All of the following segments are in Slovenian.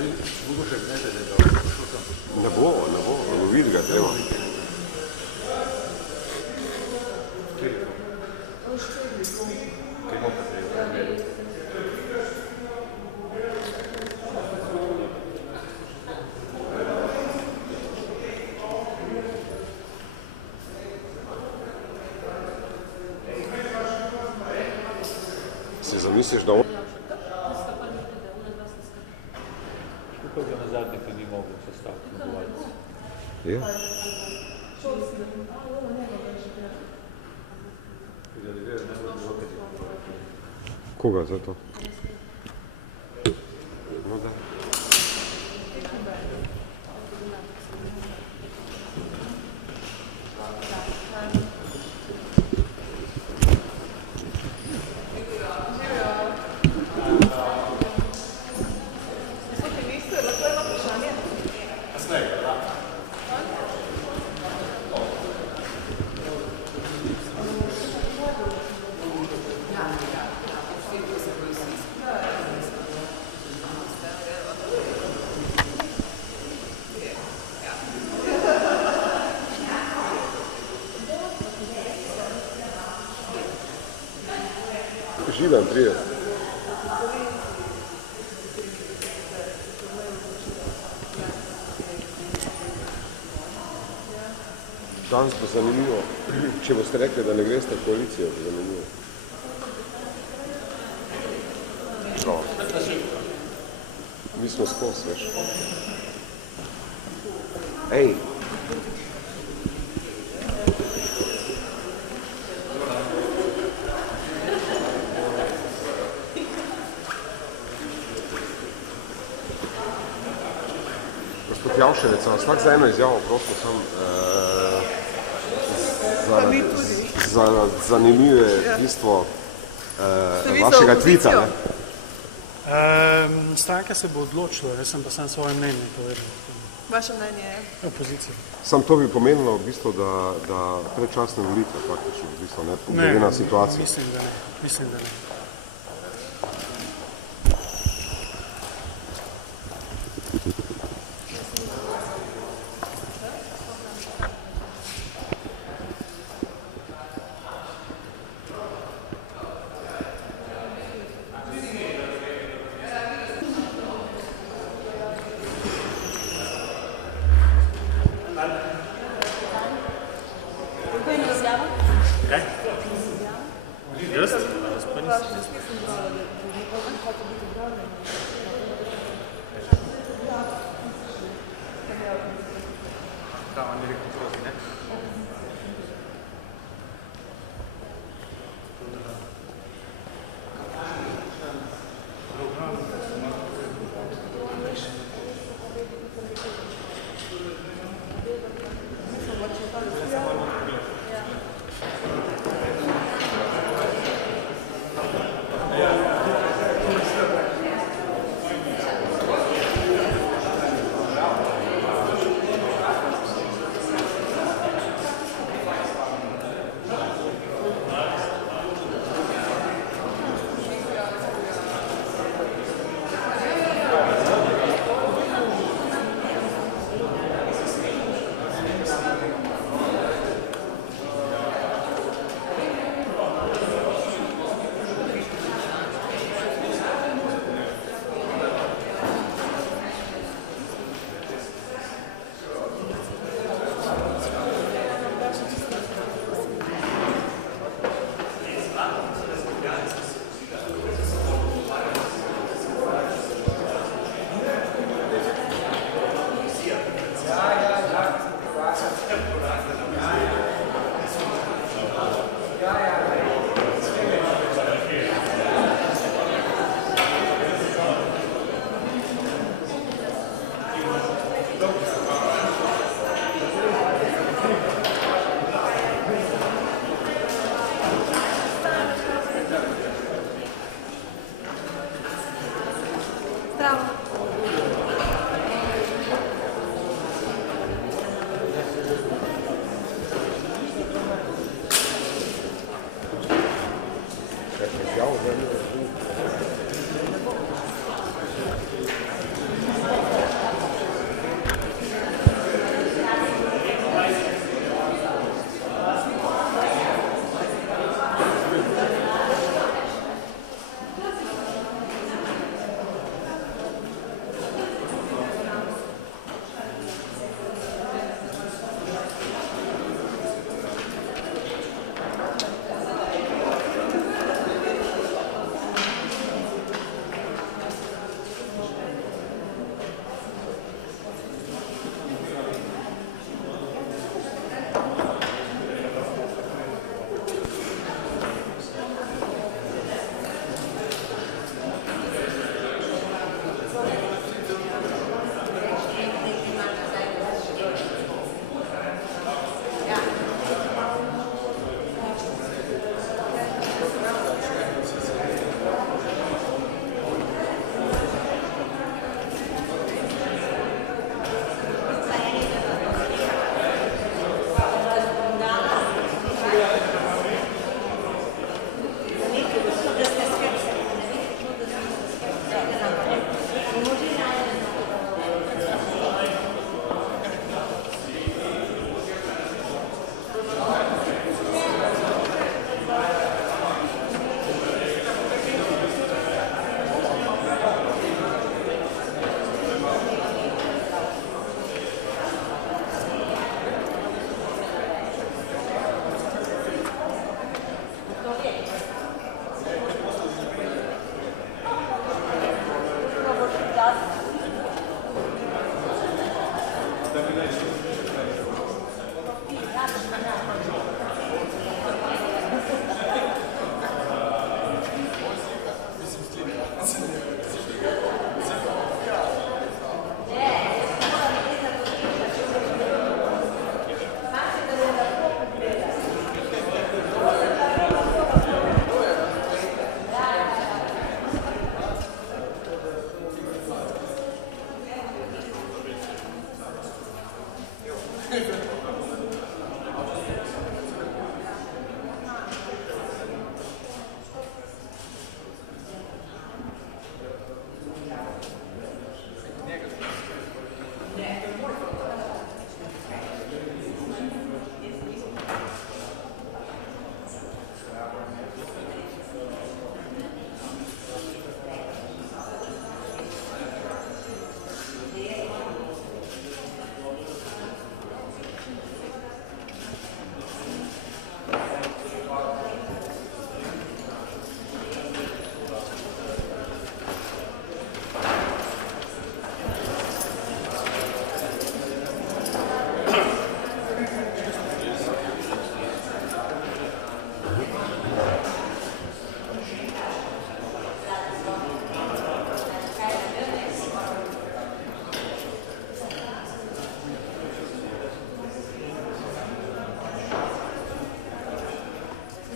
Ne bo, loviti ga treba. Si zamisliš, da on... Kako ga na zadnjega ni mogel sestaviti na govalci? Je? Koga za to? No da. Živan prije. Danes bo zanimivo. Če boste rekli, da ne greste v koalicijo, bo zanimivo. No. Mi smo skos, veš. Ej! Gospod Javševec, vsak za eno izjavo, prosto sem zanimive bistvo vašega tvita. Stranka se bo odločila, jaz sem pa sam svoje mnenje povedal. Vaše mnenje je? Opozicija. Sam to bi pomenilo v bistvu, da predčasne volitve praktično, v bistvu, ne, glede na situacijo. Mislim, da ne.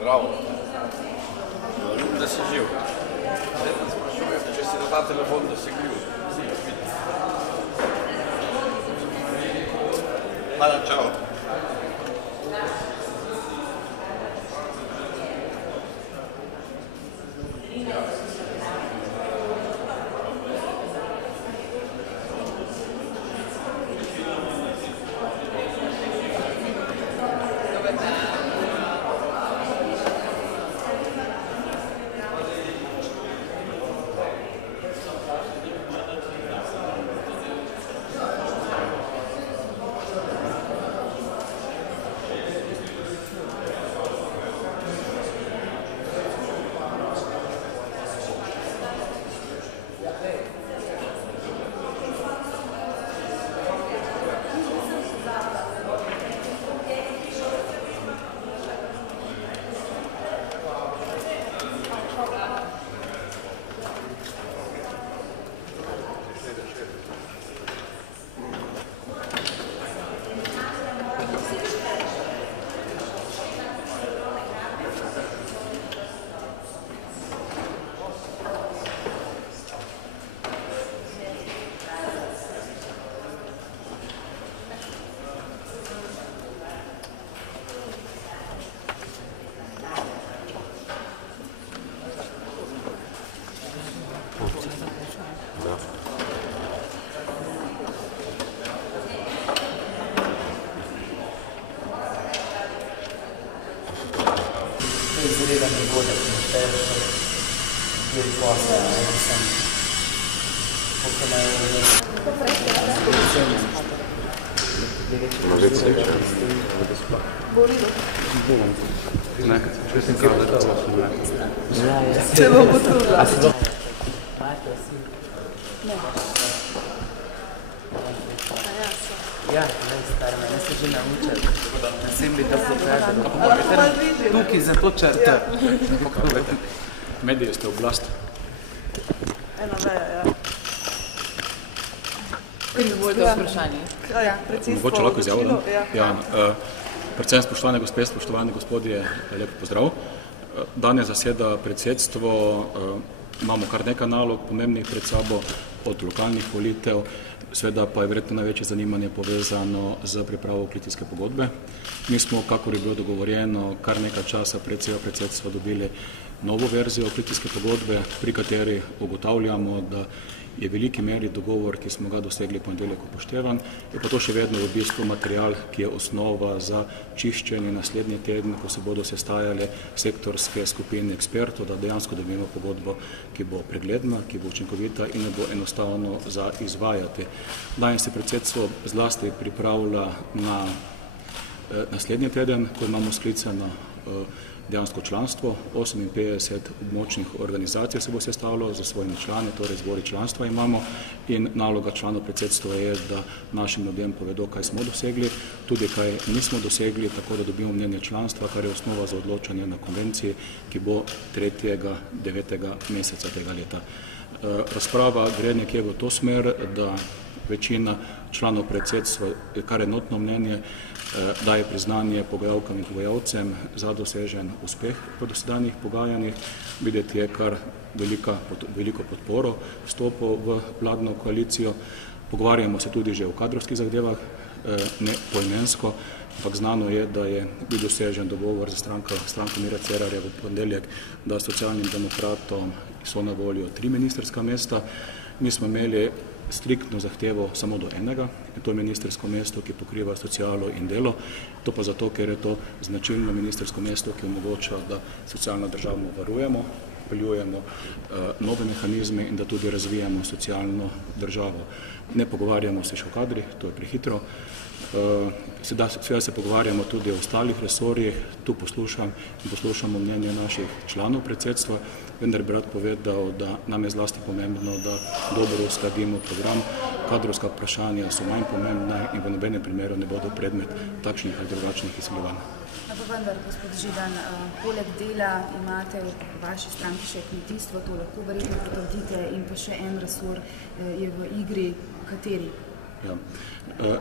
Bravo. Da si živ. Če si na ta telefon dosegljiv. Hvala, čau. Izreden dogodek in šteje del posla, sem pokramajo Se bom potrudila. Ja, stara, mene se že naučili. Na vsem bi tako pokažem. Tukaj za to črta. Medije ste oblast. Ena veja, ja. In bolj to vprašanje. Ja, predsedstvo. Mogoče lahko izjavljam? Ja. Ja, predvsem spoštovane gospe, spoštovani gospodje, lep pozdrav. Danes zaseda predsedstvo, imamo kar nekaj nalog pomembnih pred sabo, od lokalnih volitev, seveda pa je verjetno največje zanimanje povezano z pripravo koalicijske pogodbe. Mi smo, kakor je bilo dogovorjeno, kar nekaj časa pred sejo predsedstva dobili novo verzijo koalicijske pogodbe, pri kateri ugotavljamo, da je v veliki meri dogovor, ki smo ga dosegli ponedeljek upoštevan, je pa to še vedno v bistvu material, ki je osnova za čiščenje naslednji teden, ko se bodo sestajale sektorske skupine ekspertov, da dejansko dobimo pogodbo, ki bo pregledna, ki bo učinkovita in ne bo enostavno za izvajati. Danes se predsedstvo zlasti pripravlja na naslednji teden, ko imamo sklicano dejansko članstvo, 58 območnih organizacij se bo sestavljalo za svojimi člani, torej zbori članstva imamo in naloga članov predsedstva je, da našim ljudem povedo, kaj smo dosegli, tudi kaj nismo dosegli, tako da dobimo mnenje članstva, kar je osnova za odločanje na konvenciji, ki bo 3. 9. meseca tega leta. Razprava gre nekje v to smer, da večina članov predsedstva, kar je enotno mnenje, daje priznanje pogajalkam in pogajalcem za dosežen uspeh po dosedanjih pogajanjih. Videti je kar veliko podporo vstopu v vladno koalicijo. Pogovarjamo se tudi že o kadrovskih zahtevah ne poimensko, ampak znano je, da je bil dosežen dogovor za stranko Mira Cerarja v ponedeljek, da socialnim demokratom so na voljo 3 ministrska mesta. Mi smo imeli striktno zahtevo samo do enega, in to je ministrsko mesto, ki pokriva socialo in delo. To pa zato, ker je to značilno ministrsko mesto, ki omogoča, da socialno državo varujemo, peljujemo nove mehanizme in da tudi razvijamo socialno državo. Ne pogovarjamo se še o kadrih, to je prehitro. Seveda se pogovarjamo tudi o ostalih resorjih, tu poslušamo mnenje naših članov predsedstva, vendar bi rad povedal, da nam je zlasti pomembno, da dobro uskladimo program. Kadrovska vprašanja so manj pomembna in v nobenem primeru ne bodo predmet takšnih ali drugačnih izsiljevanj. Pa vendar, gospod Židan, poleg dela imate v vaši stranki še kmetijstvo, to lahko verjetno potrdite, in pa še en resor je v igri, kateri? Ja.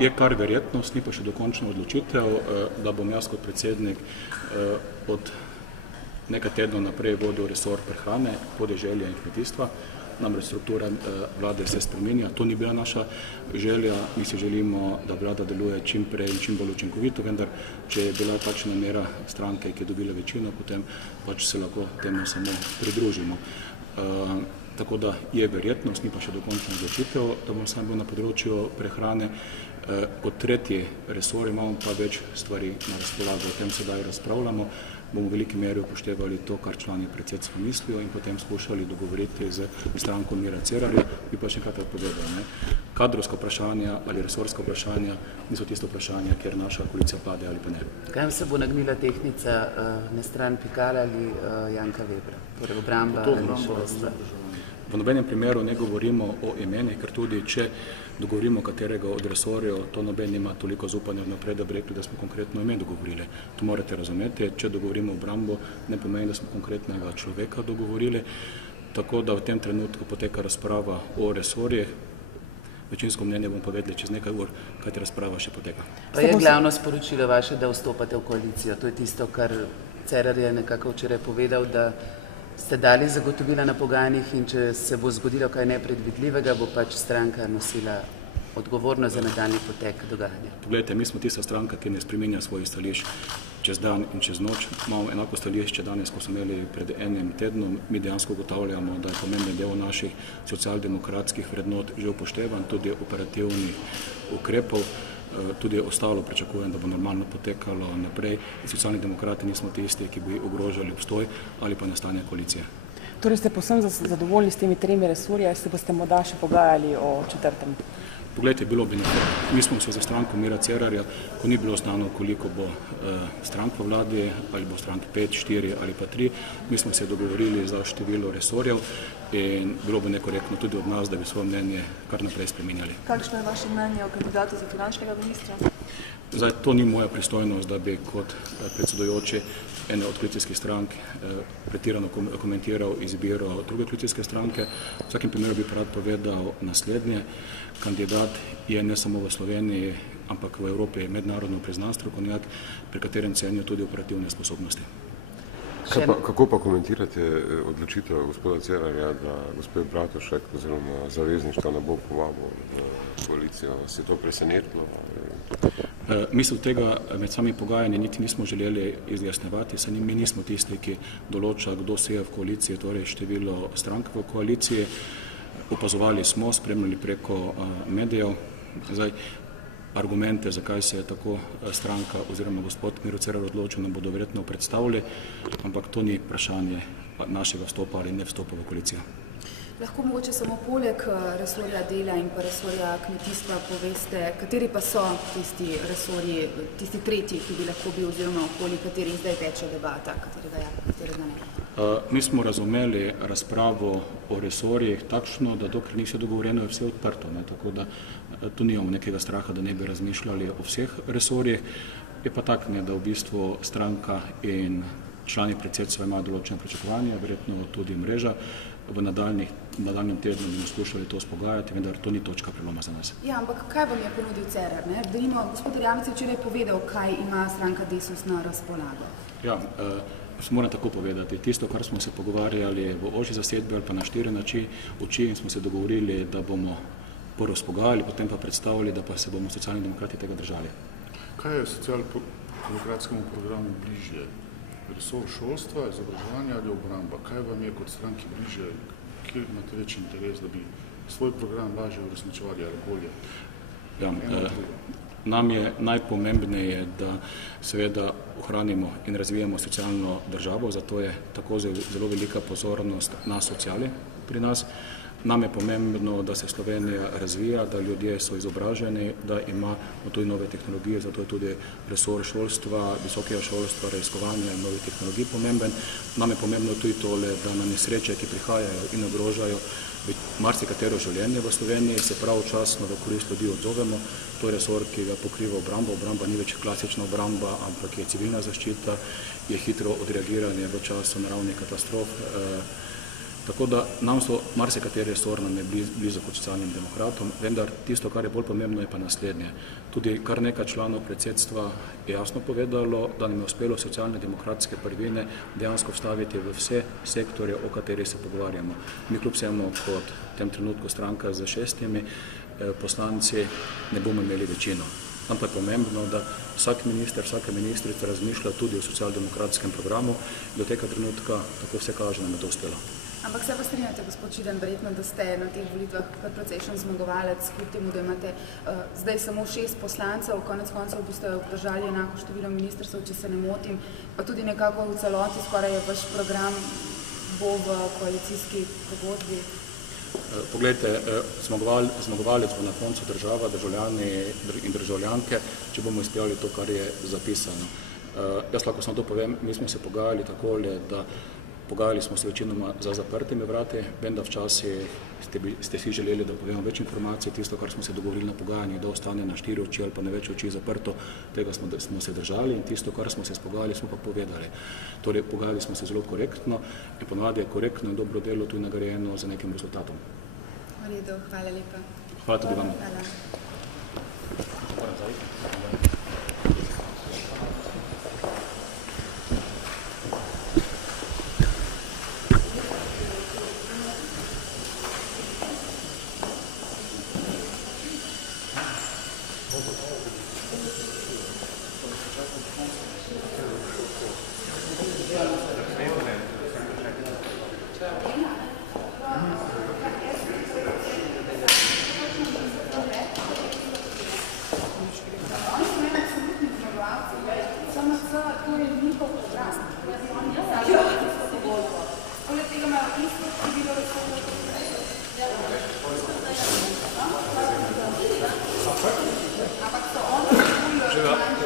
Je kar verjetnost, ni pa še dokončna odločitev, da bom jaz kot predsednik od nekaj tednov naprej vodil resor prehrane, podeželja in kmetijstva. Namreč struktura vlade se spreminja, to ni bila naša želja, mi si želimo, da vlada deluje čim prej in čim bolj učinkovito, vendar če je bila takšna namera stranke, ki je dobila večino, potem pač se lahko temu samo pridružimo. Tako da je verjetnost, ni pa še dokončna odločitev, da bom sam bil na področju prehrane. Kot tretji resor imamo pa več stvari na razpolago, o tem sedaj razpravljamo, bomo v veliki meri upoštevali to, kar člani predsedstva mislijo in potem skušali dogovoriti z stranko Mira Cerarja. Bi pa še enkrat povedal, kadrovska vprašanja ali resorska vprašanja niso tisto vprašanje, kjer naša koalicija pade ali pa ne. Kaj se bo nagnila tehnica na stran Pikala ali Janka Vebra? Torej obramba ali šolstva? V nobenem primeru ne govorimo o imenih, ker tudi če dogovorimo katerega od resorjev, to noben ima toliko zaupanja vnaprej, da bi rekli, da smo konkretno ime dogovorili. To morate razumeti, če dogovorimo obrambo, ne pomeni, da smo konkretnega človeka dogovorili. Tako da v tem trenutku poteka razprava o resorjih. Večinsko mnenje bom povedali čez nekaj ur, kaj ta razprava še poteka. Pa je glavno sporočilo vaše, da vstopate v koalicijo. To je tisto, kar Cerar je nekako včeraj povedal, da ste dali zagotovila na pogajanjih in če se bo zgodilo kaj nepredvidljivega, bo pač stranka nosila odgovornost za nadaljnji potek dogajanja. Poglejte, mi smo tista stranka, ki ne spreminja svojih stališč čez dan in čez noč. Imamo enako stališče danes, ko smo imeli pred enim tednom. Mi dejansko ugotavljamo, da je pomemben del naših socialdemokratskih vrednot že upoštevan, tudi operativnih ukrepov. Tudi ostalo pričakujem, da bo normalno potekalo naprej. Socialni demokrati nismo tisti, ki bi ogrožali obstoj ali pa nastanje koalicije. Torej ste povsem zadovoljni s temi 3 resorji, ali se boste morda še pogajali o 4. Poglejte, bilo bi nekaj. Mi smo se za stranko Mira Cerarja, ko ni bilo znano, koliko bo strank v vladi, ali bo strank 5, 4 ali pa 3, mi smo se dogovorili za število resorjev in bilo bi nekorektno tudi od nas, da bi svoje mnenje kar naprej spreminjali. Kakšno je vaše mnenje o kandidatu za finančnega ministra? Zdaj, to ni moja pristojnost, da bi kot predsedujoči ene od koalicijskih strank pretirano komentiral izbiro druge koalicijske stranke. V vsakem primeru bi rad povedal naslednje. Kandidat je ne samo v Sloveniji, ampak v Evropi mednarodno priznan strokovnjak, pri katerem cenijo tudi operativne sposobnosti. Kako pa komentirate odločitev gospoda Cerarja, da gospod Bratušek oziroma zavezništvo ne bo povabil v koalicijo? Se to presenetilo? Mi se od tega med sami pogajanji niti nismo želeli izjasnevati, saj mi nismo tisti, ki določa, kdo seje v koaliciji, torej število strank v koaliciji. Opazovali smo, spremljali preko medijev. Zdaj, argumente, zakaj se je tako stranka oziroma gospod Miro Cerar odločil, nam bodo verjetno predstavili, ampak to ni vprašanje našega vstopa ali ne vstopa v koalicijo. Lahko mogoče samo poleg resorja dela in pa resorja kmetijstva poveste, kateri pa so tisti resorji, tisti tretji, ki bi lahko bil oziroma okoli katerih zdaj teče debata, katerega ja, katerega ne. Mi smo razumeli razpravo o resorjih takšno, da dokler ni vse dogovorjeno, je vse odprto, tako da tu nimamo nekega straha, da ne bi razmišljali o vseh resorjih. Je pa tak, da v bistvu stranka in člani predsedstva imajo določene pričakovanja, verjetno tudi mreža. V nadaljnjem tednu bomo skušali to spogajati, vendar to ni točka preloma za nas. Ja, ampak kaj vam je ponudil Cerar? Gospod Erjavec je včeraj povedal, kaj ima stranka Desus na razpolago. Ja, moram tako povedati. Tisto, kar smo se pogovarjali v ožji zasedbi ali pa na 4 oči in smo se dogovorili, da bomo prvo spogajali, potem pa predstavili, da pa se bomo socialni demokrati tega držali. Kaj je socialno-demokratskemu programu bližje? Resor šolstva, izobraževanja ali obramba? Kaj vam je kot stranki bližje, kjer imate večji interes, da bi svoj program lažje uresničevali ali bolje? Ja, nam je najpomembneje, da seveda ohranimo in razvijamo socialno državo, zato je tako zelo velika pozornost na sociali pri nas. Nam je pomembno, da se Slovenija razvija, da ljudje so izobraženi, da imamo tudi nove tehnologije, zato je tudi resor šolstva, visokega šolstva, raziskovanja in novih tehnologij pomemben. Nam je pomembno tudi tole, da na nesreče, ki prihajajo in ogrožajo marsikatero življenje v Sloveniji, se pravočasno v korist ljudi odzovemo. To je resor, ki ga pokriva obramba. Obramba ni več klasična obramba, ampak je civilna zaščita, je hitro odreagiranje v času naravnih katastrof. Tako da nam so marsikateri resor nam je blizu kot socialnim demokratom, vendar tisto, kar je bolj pomembno, je pa naslednje. Tudi kar nekaj članov predsedstva je jasno povedalo, da nam je uspelo socialne demokratske prvine dejansko vstaviti v vse sektorje, o katerih se pogovarjamo. Mi kljub vsemu kot v tem trenutku stranka z 6 poslanci ne bomo imeli večino. Nam pa je pomembno, da vsak minister, vsaka ministrica razmišlja tudi o socialdemokratskem programu. Do tega trenutka, tako vse kaže, nam je to uspelo. Ampak se pa strinjate, gospod Židan, verjetno, da ste na teh volitvah precejšen zmagovalec, kljub temu, da imate zdaj samo 6 poslancev, konec koncev boste obdržali enako število ministrstev, če se ne motim, pa tudi nekako v celoti skoraj je vaš program bo v koalicijski pogodbi. Poglejte, zmagovalec bo na koncu država, državljani in državljanke, če bomo izpeljali to, kar je zapisano. Jaz lahko samo to povem, mi smo se pogajali takole, da pogajali smo se večinoma za zaprtimi vrati, vendar včasih ste si želeli, da povemo več informacij, tisto, kar smo se dogovorili na pogajanjih, da ostane na 4 oči ali pa na več oči zaprto, tega smo se držali in tisto, kar smo se spogajali, smo pa povedali. Torej, pogajali smo se zelo korektno in ponavadi je korektno in dobro delo tudi nagrajeno z nekim rezultatom. V redu, hvala lepa. Hvala tudi vam. Hvala. Živa.